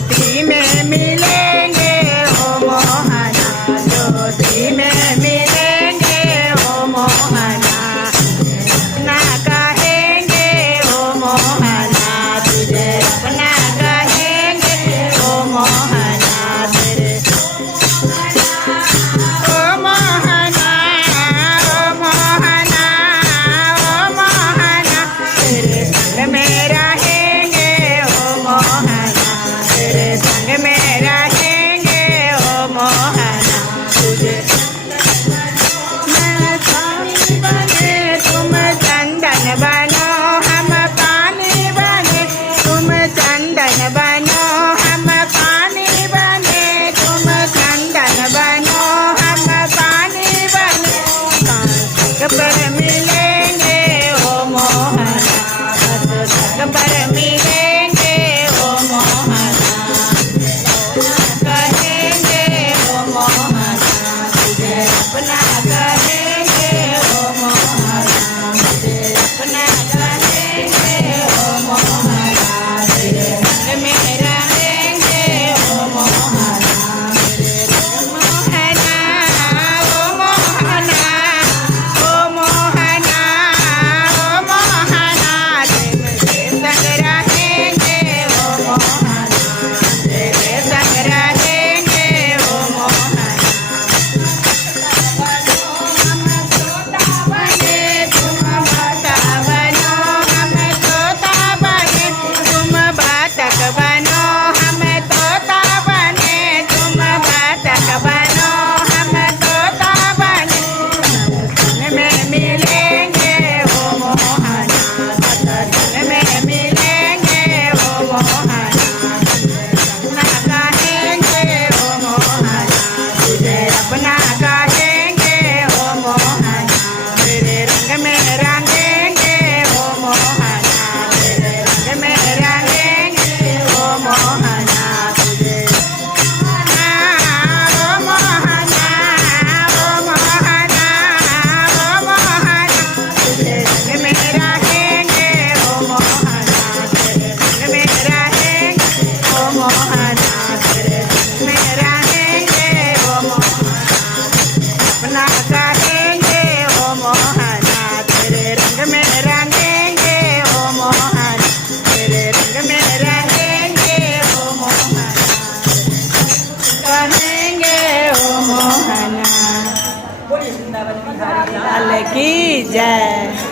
ज्योति में मिलेंगे ओ मोहना, ज्योति में मिलेंगे ओ मोहना, अपना कहेंगे ओ मोहना, तुझे अपना कहेंगे ओ मोहना, तेरे ओ मोहना, ओ मोहना, ओ मोहना, तेरे संग में रहेंगे ओ मोहना, तेरे संग में रहेंगे ओ मोहना, तुझे मैं पानी बने तुम चंदन बनो, हम पानी बने तुम चंदन बनो, हम पानी बने तुम चंदन बनो, हम पानी बने कांच पर मिलेंगे ओ मोहना, कांच पर मिलेंगे ओ मोहना, कहेंगे ओ मोहना, तुझे अपना कहेंगे ओ मोहना, तुझे अपना कहेंगे ओ मोहना, तेरे संग में रहेंगे ओ मोहना, मोहना ओ मोहना, ओ मोहना, ओ मोहना, तेरे संग रहेंगे ओ मोहना, तेरे संग रहेंगे ओ मोहना, हम तोता बने तुम बाता बनो, हम तोता बने तुम बातक बनो, हम तोता बने तुम बातक बनो, हम तोता बने संग में मिलेंगे ओ मोहना, संग में मिलेंगे ओ मोहना, अपना कहेंगे ओ मोहना, तुझे अपना कहेंगे ओ मोहना, तेरे रंग में रंगेंगे ओ मोहना, तेरे रंग में रंगेंगे ओ मोहना, तुझे ओ मोहना, ओ मोहना, ओ मोहना, तुझे रंग में रहेंगे ओ मोहना, तेरे रंग में रहेंगे ओ मोहना, तेरे रंग में रहेंगे ओ मोहना, अपना कहेंगे ओ मोहना, तेरे रंग में रंगेंगे ओ मोहना, तेरे रंग में रहेंगे ओ मोहना, कहेंगे ओ मोहना। लाल की जय।